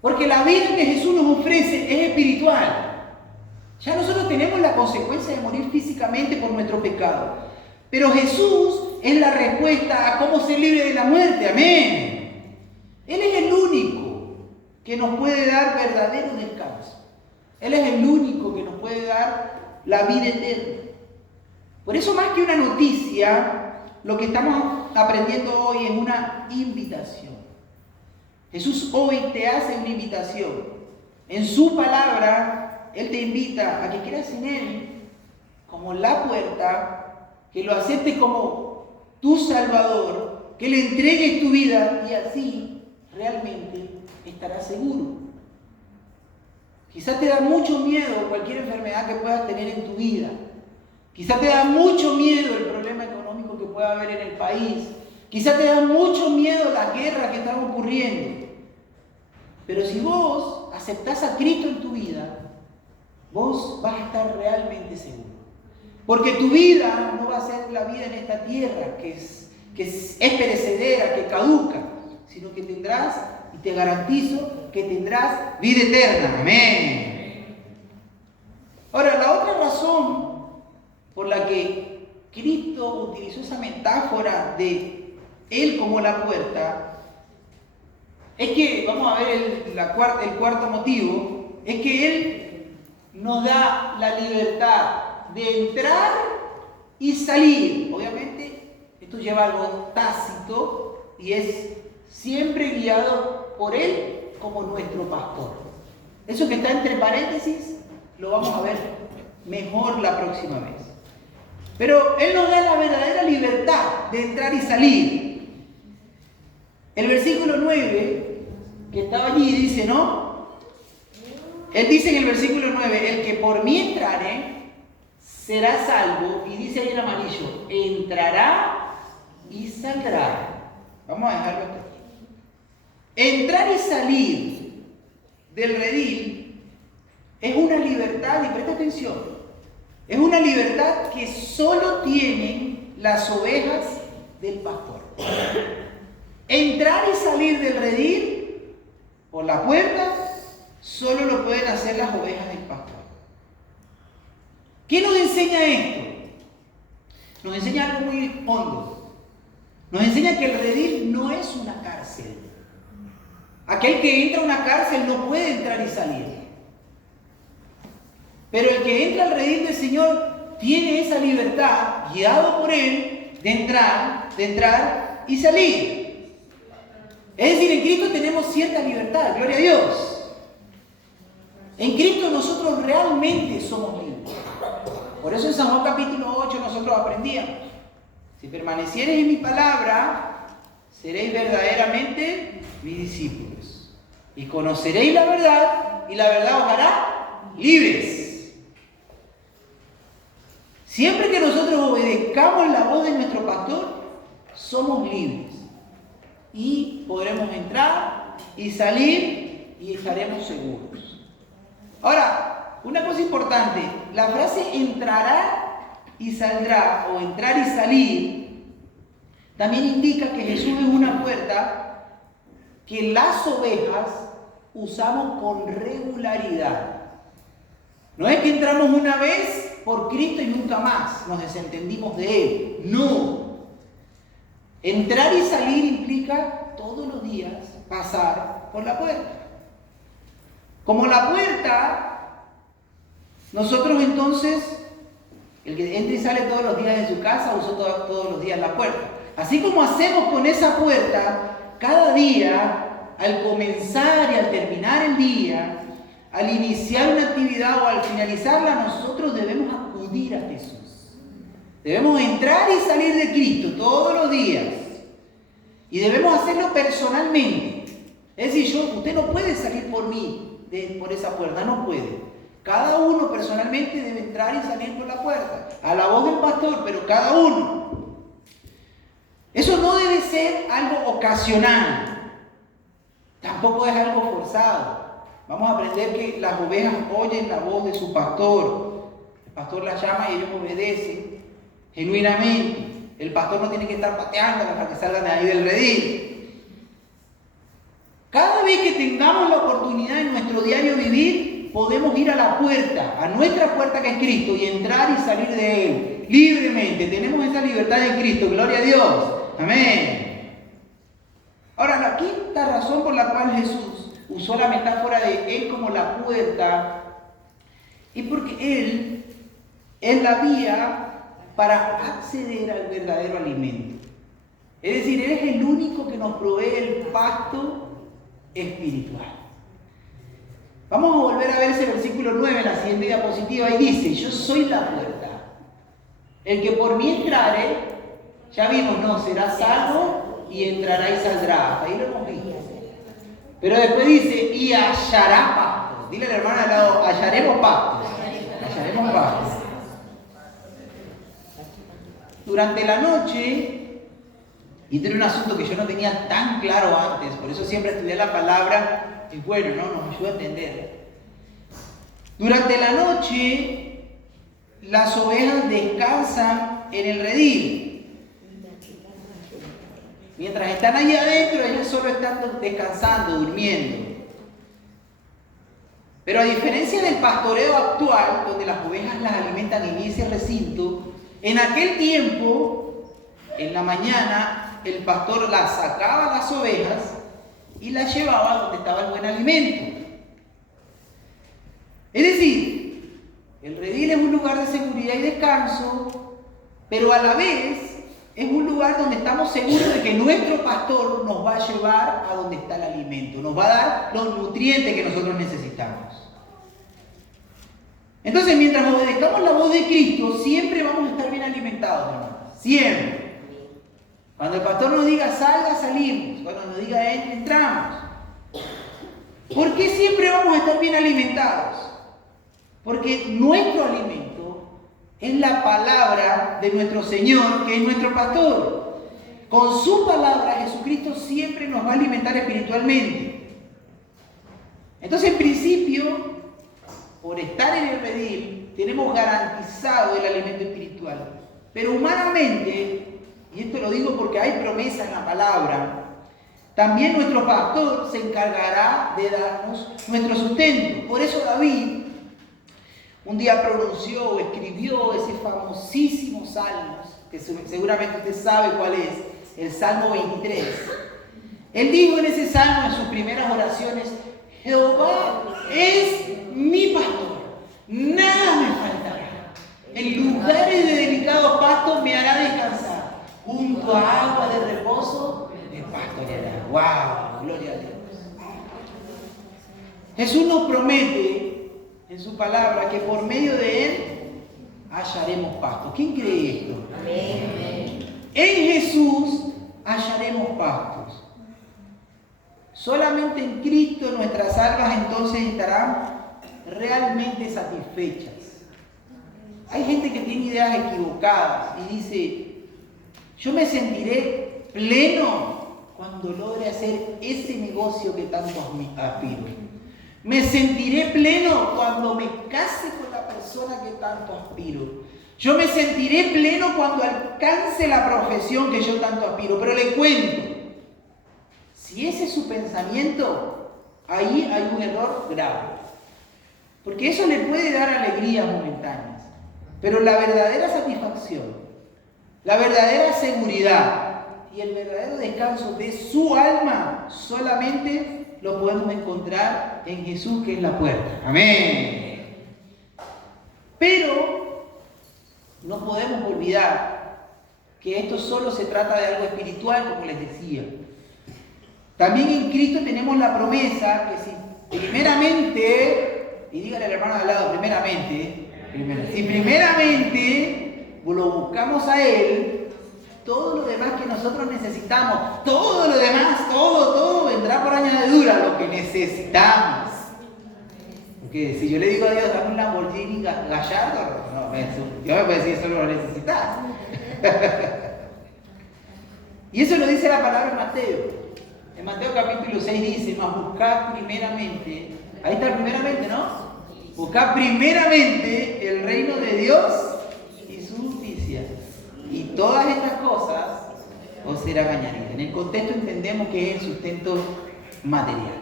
Porque la vida que Jesús nos ofrece es espiritual. Ya nosotros tenemos la consecuencia de morir físicamente por nuestro pecado. Pero Jesús es la respuesta a cómo ser libre de la muerte. Amén. Él es el único que nos puede dar verdadero descanso. Él es el único que nos puede dar la vida eterna. Por eso, más que una noticia, lo que estamos aprendiendo hoy es una invitación. Jesús hoy te hace una invitación. En su palabra, Él te invita a que creas en Él como la puerta, que lo aceptes como tu Salvador, que le entregues tu vida y así realmente estarás seguro. Quizás te da mucho miedo cualquier enfermedad que puedas tener en tu vida. Quizás te da mucho miedo el problema económico que pueda haber en el país. Quizás te da mucho miedo la guerra que está ocurriendo. Pero si vos aceptás a Cristo en tu vida, vos vas a estar realmente seguro. Porque tu vida no va a ser la vida en esta tierra que es perecedera, que caduca, sino que tendrás, y te garantizo, que tendrás vida eterna. Amén. Ahora, la otra razón por la que Cristo utilizó esa metáfora de Él como la puerta, es que, vamos a ver el cuarto motivo, es que Él nos da la libertad de entrar y salir. Obviamente, esto lleva algo tácito y es siempre guiado por Él como nuestro pastor. Eso que está entre paréntesis lo vamos a ver mejor la próxima vez. Pero Él nos da la verdadera libertad de entrar y salir. El versículo 9, que estaba allí, dice, ¿no? Él dice en el versículo 9, el que por mí entrare será salvo, y dice ahí en amarillo, entrará y saldrá. Vamos a dejarlo hasta aquí. Entrar y salir del redil es una libertad, y presta atención, es una libertad que solo tienen las ovejas del pastor. Entrar y salir del redil por la puerta solo lo pueden hacer las ovejas del pastor. ¿Qué nos enseña esto? Nos enseña algo muy hondo. Nos enseña que el redil no es una cárcel. Aquel que entra a una cárcel no puede entrar y salir. Pero el que entra al redil del Señor tiene esa libertad, guiado por Él, de entrar y salir. Es decir, en Cristo tenemos cierta libertad, gloria a Dios. En Cristo nosotros realmente somos libres. Por eso en San Juan capítulo 8 nosotros aprendíamos: si permaneciereis en mi palabra, seréis verdaderamente mis discípulos. Y conoceréis la verdad, y la verdad os hará libres. Siempre que nosotros obedezcamos la voz de nuestro pastor, somos libres. Y podremos entrar y salir y estaremos seguros. Ahora, una cosa importante, la frase entrará y saldrá o entrar y salir también indica que Jesús es una puerta que las ovejas usamos con regularidad. No es que entramos una vez por Cristo y nunca más nos desentendimos de Él. No. Entrar y salir implica todos los días pasar por la puerta. Como la puerta, nosotros entonces, el que entra y sale todos los días de su casa, usa todos los días la puerta. Así como hacemos con esa puerta, cada día, al comenzar y al terminar el día, al iniciar una actividad o al finalizarla, nosotros debemos acudir a Jesús. Debemos entrar y salir de Cristo todos los días. Y debemos hacerlo personalmente. Es decir, usted no puede salir por mí, por esa puerta, no puede. Cada uno personalmente debe entrar y salir por la puerta, a la voz del pastor, pero cada uno. Eso no debe ser algo ocasional. Tampoco es algo forzado. Vamos a aprender que las ovejas oyen la voz de su pastor. El pastor las llama y ellos obedecen genuinamente. El pastor no tiene que estar pateándolas para que salgan de ahí del redil. Cada vez que tengamos la oportunidad en nuestro diario vivir, podemos ir a la puerta, a nuestra puerta que es Cristo, y entrar y salir de Él libremente. Tenemos esa libertad en Cristo, gloria a Dios. Amén. Ahora, la quinta razón por la cual Jesús usó la metáfora de Él como la puerta es porque Él es la vía para acceder al verdadero alimento. Es decir, Él es el único que nos provee el pasto espiritual. Vamos a volver a ver ese versículo 9 en la siguiente diapositiva, y dice: yo soy la puerta. El que por mí entrare, ya vimos, no, será salvo y entrará y saldrá. Ahí lo hemos visto. Pero después dice: y hallará pastos. Dile al hermano al lado: hallaremos pastos. Hallaremos pastos. Durante la noche, y este era un asunto que yo no tenía tan claro antes, por eso siempre estudié la palabra, y bueno, ¿no? Nos ayuda a entender. Durante la noche, las ovejas descansan en el redil. Mientras están ahí adentro, ellas solo están descansando, durmiendo. Pero a diferencia del pastoreo actual, donde las ovejas las alimentan en ese recinto, En aquel tiempo, en la mañana, el pastor las sacaba las ovejas y las llevaba donde estaba el buen alimento. Es decir, el redil es un lugar de seguridad y descanso, pero a la vez es un lugar donde estamos seguros de que nuestro pastor nos va a llevar a donde está el alimento, nos va a dar los nutrientes que nosotros necesitamos. Entonces, mientras obedezcamos la voz de Cristo, siempre vamos a estar bien alimentados, hermanos. Siempre. Cuando el pastor nos diga salga, salimos. Cuando nos diga entre, entramos. ¿Por qué siempre vamos a estar bien alimentados? Porque nuestro alimento es la palabra de nuestro Señor, que es nuestro pastor. Con su palabra, Jesucristo siempre nos va a alimentar espiritualmente. Entonces, en principio, por estar en el redil, tenemos garantizado el alimento espiritual. Pero humanamente, y esto lo digo porque hay promesa en la palabra, también nuestro pastor se encargará de darnos nuestro sustento. Por eso David un día pronunció o escribió ese famosísimo salmo, que seguramente usted sabe cuál es, el Salmo 23. Él dijo en ese salmo, en sus primeras oraciones, Jehová es mi pastor, nada me faltará. En lugares de delicados pastos me hará descansar, junto a agua de reposo me pastoreará. ¡Wow! Gloria a Dios. Jesús nos promete en su palabra que por medio de Él hallaremos pasto. ¿Quién cree esto? Amén. En Jesús hallaremos pastos. Solamente en Cristo nuestras almas entonces estarán realmente satisfechas. Hay gente que tiene ideas equivocadas y dice, yo me sentiré pleno cuando logre hacer ese negocio que tanto aspiro. Me sentiré pleno cuando me case con la persona que tanto aspiro. Yo me sentiré pleno cuando alcance la profesión que yo tanto aspiro. Pero le cuento, si ese es su pensamiento, ahí hay un error grave. Porque eso le puede dar alegrías momentáneas. Pero la verdadera satisfacción, la verdadera seguridad y el verdadero descanso de su alma solamente lo podemos encontrar en Jesús, que es la puerta. Amén. Pero no podemos olvidar que esto solo se trata de algo espiritual, como les decía. También en Cristo tenemos la promesa que si primeramente, y dígale al hermano de al lado, si primeramente lo buscamos a Él, todo lo demás que nosotros necesitamos, todo lo demás, todo vendrá por añadidura, lo que necesitamos. Porque si yo le digo a Dios, dame un Lamborghini Gallardo, no, Dios me puede decir, eso lo necesitas. Y eso lo dice la palabra en Mateo. En Mateo capítulo 6 dice, mas buscad primeramente, ahí está primeramente, ¿no? Buscad primeramente el reino de Dios y su justicia. Y todas estas cosas os serán añadidas. En el contexto entendemos que es el sustento material.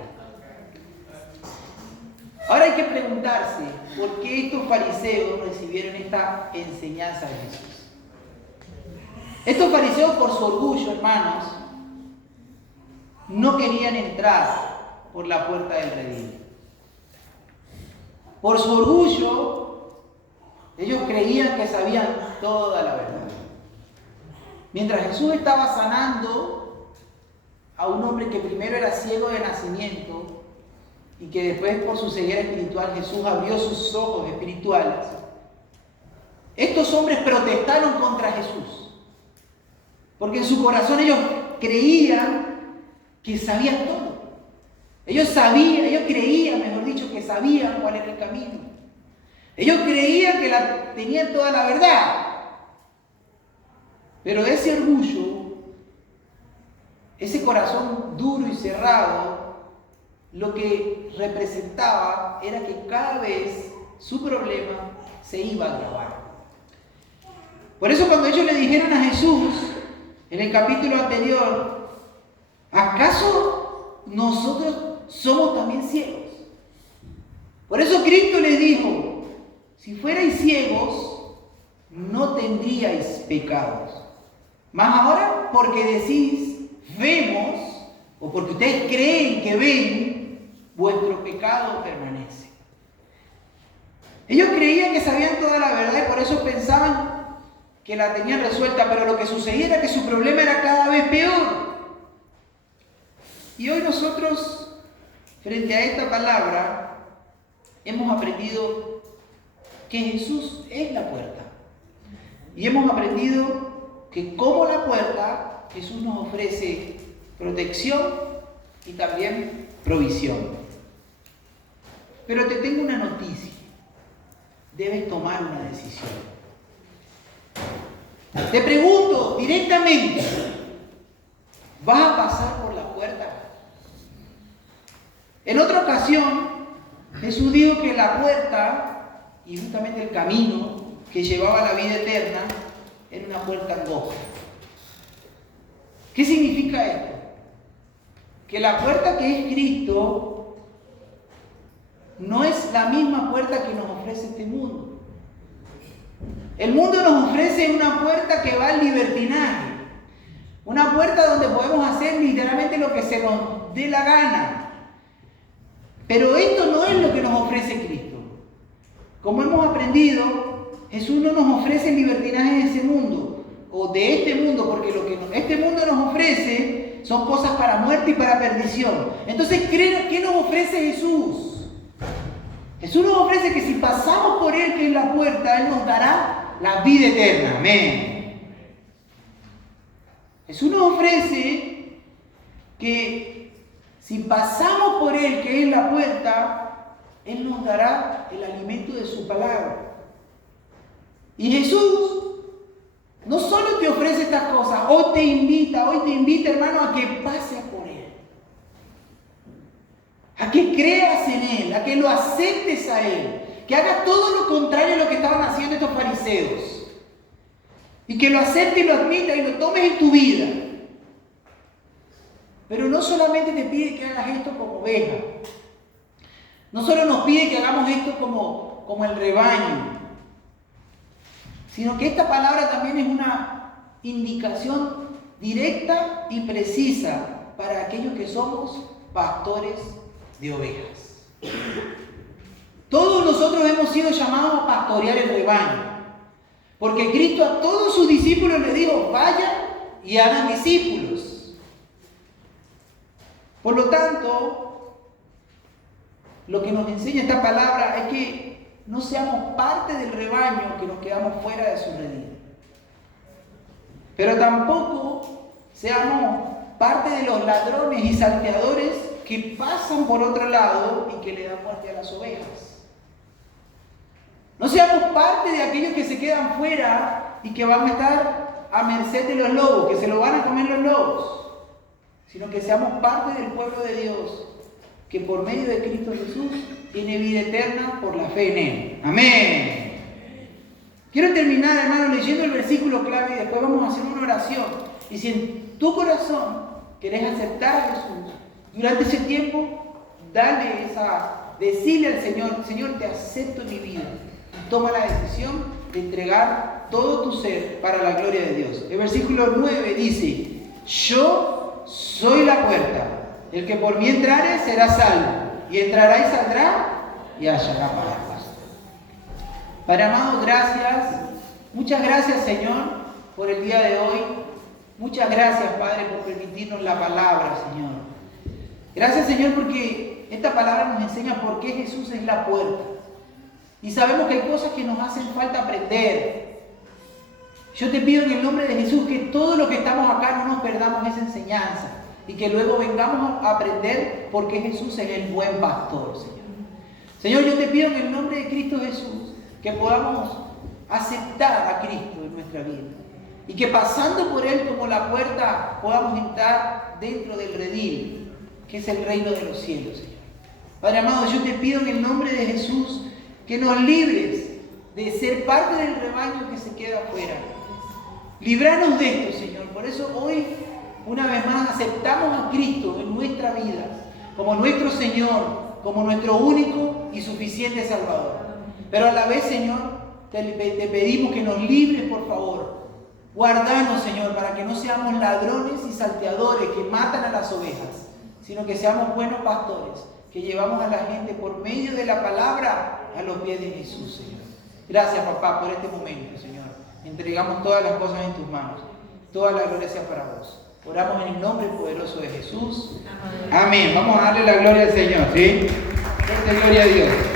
Ahora hay que preguntarse por qué estos fariseos recibieron esta enseñanza de Jesús. Estos fariseos, por su orgullo, hermanos, no querían entrar por la puerta del redil. Por su orgullo, ellos creían que sabían toda la verdad. Mientras Jesús estaba sanando a un hombre que primero era ciego de nacimiento y que después por su ceguera espiritual Jesús abrió sus ojos espirituales, estos hombres protestaron contra Jesús. Porque en su corazón ellos creían que sabían todo. Ellos creían, mejor dicho, que sabían cuál era el camino. Ellos creían que tenían toda la verdad. Pero ese orgullo, ese corazón duro y cerrado, lo que representaba era que cada vez su problema se iba a agravar. Por eso cuando ellos le dijeron a Jesús, en el capítulo anterior, ¿acaso nosotros somos también ciegos? Por eso Cristo les dijo, si fuerais ciegos, no tendríais pecados. Más ahora, porque decís, vemos, o porque ustedes creen que ven, vuestro pecado permanece. Ellos creían que sabían toda la verdad y por eso pensaban que la tenían resuelta, pero lo que sucedía era que su problema era cada vez peor. Y hoy nosotros, frente a esta palabra, hemos aprendido que Jesús es la puerta. Y hemos aprendido que como la puerta, Jesús nos ofrece protección y también provisión. Pero te tengo una noticia. Debes tomar una decisión. Te pregunto directamente, ¿vas a pasar por la puerta? En otra ocasión, Jesús dijo que la puerta, y justamente el camino que llevaba a la vida eterna, era una puerta angosta. ¿Qué significa esto? Que la puerta que es Cristo no es la misma puerta que nos ofrece este mundo. El mundo nos ofrece una puerta que va al libertinaje, una puerta donde podemos hacer literalmente lo que se nos dé la gana. Pero esto no es lo que nos ofrece Cristo. Como hemos aprendido, Jesús no nos ofrece el libertinaje de ese mundo, o de este mundo, porque lo que este mundo nos ofrece son cosas para muerte y para perdición. Entonces, ¿qué nos ofrece Jesús? Jesús nos ofrece que si pasamos por Él, que es la puerta, Él nos dará la vida eterna. Amén. Jesús nos ofrece que si pasamos por Él, que es la puerta, Él nos dará el alimento de su palabra. Y Jesús no solo te ofrece estas cosas, hoy te invita, hermano, a que pases por Él. A que creas en Él, a que lo aceptes a Él. Que hagas todo lo contrario a lo que estaban haciendo estos fariseos. Y que lo aceptes y lo admitas y lo tomes en tu vida. Pero no solamente te pide que hagas esto como oveja. No solo nos pide que hagamos esto como el rebaño. Sino que esta palabra también es una indicación directa y precisa para aquellos que somos pastores de ovejas. Todos nosotros hemos sido llamados a pastorear el rebaño. Porque Cristo a todos sus discípulos les dijo, vayan y hagan discípulos. Por lo tanto, lo que nos enseña esta palabra es que no seamos parte del rebaño que nos quedamos fuera de su redil. Pero tampoco seamos parte de los ladrones y salteadores que pasan por otro lado y que le dan muerte a las ovejas. No seamos parte de aquellos que se quedan fuera y que van a estar a merced de los lobos, que se lo van a comer los lobos. Sino que seamos parte del pueblo de Dios, que por medio de Cristo Jesús tiene vida eterna por la fe en Él. Amén. Quiero terminar, hermano, leyendo el versículo clave y después vamos a hacer una oración. Y si en tu corazón querés aceptar a Jesús, durante ese tiempo, decirle al Señor, Señor, te acepto en mi vida. Y toma la decisión de entregar todo tu ser para la gloria de Dios. El versículo 9 dice, yo soy la puerta. El que por mí entrare será salvo. Y entrará y saldrá y hallará paz. Padre amado, gracias. Muchas gracias, Señor, por el día de hoy. Muchas gracias, Padre, por permitirnos la palabra, Señor. Gracias, Señor, porque esta palabra nos enseña por qué Jesús es la puerta. Y sabemos que hay cosas que nos hacen falta aprender. Yo te pido en el nombre de Jesús que todos los que estamos acá no nos perdamos esa enseñanza y que luego vengamos a aprender por qué Jesús es el buen pastor, Señor. Señor, yo te pido en el nombre de Cristo Jesús que podamos aceptar a Cristo en nuestra vida y que pasando por Él como la puerta podamos entrar dentro del redil, que es el reino de los cielos, Señor. Padre amado, yo te pido en el nombre de Jesús que nos libres de ser parte del rebaño que se queda afuera. Líbranos de esto, Señor. Por eso hoy, una vez más, aceptamos a Cristo en nuestra vida como nuestro Señor, como nuestro único y suficiente Salvador. Pero a la vez, Señor, te pedimos que nos libres, por favor. Guárdanos, Señor, para que no seamos ladrones y salteadores que matan a las ovejas, sino que seamos buenos pastores, que llevamos a la gente por medio de la palabra a los pies de Jesús, Señor. Gracias, papá, por este momento, Señor. Entregamos todas las cosas en tus manos. Toda la gloria sea para vos. Oramos en el nombre poderoso de Jesús. Amén. Vamos a darle la gloria al Señor, ¿sí? Fuerte gloria a Dios.